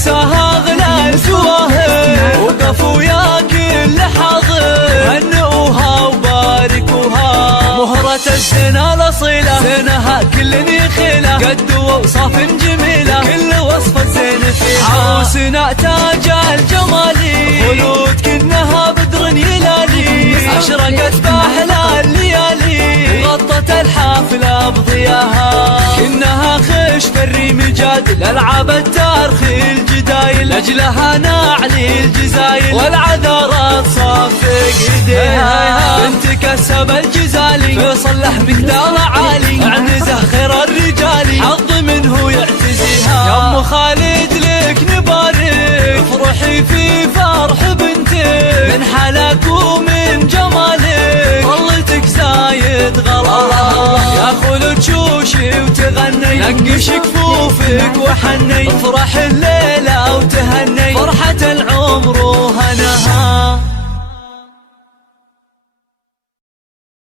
عرسها غلال سواهر وقفوا يا كل حاضر هنئوها وباركوها مهرة الزنا الأصيلة زينها كل يخيله قد وصف جميلة كل وصفة زين فيها عروسنا تاج الجمالي خلود كنها بدر يلالي أشرقت بأحلى الليالي وغطت الحافلة بضياها كنها خش بالريم جادل ألعاب التارخ الجدايل لأجلها نعلي الجزايل والعذارات صافق ايديها بنت كسب الجزالي فيصل له مقدار عالي اعنزه خير الرجال حظ منه يعتزيها يا ام خالد لك نبارك افرحي في فرح بنتك من حلاك ومن جمالك ظلتك زايد غلا يا خلود شوشي وتغني نقش كفوفك وحني افرح الليله وتهني فرحة العمر وهناها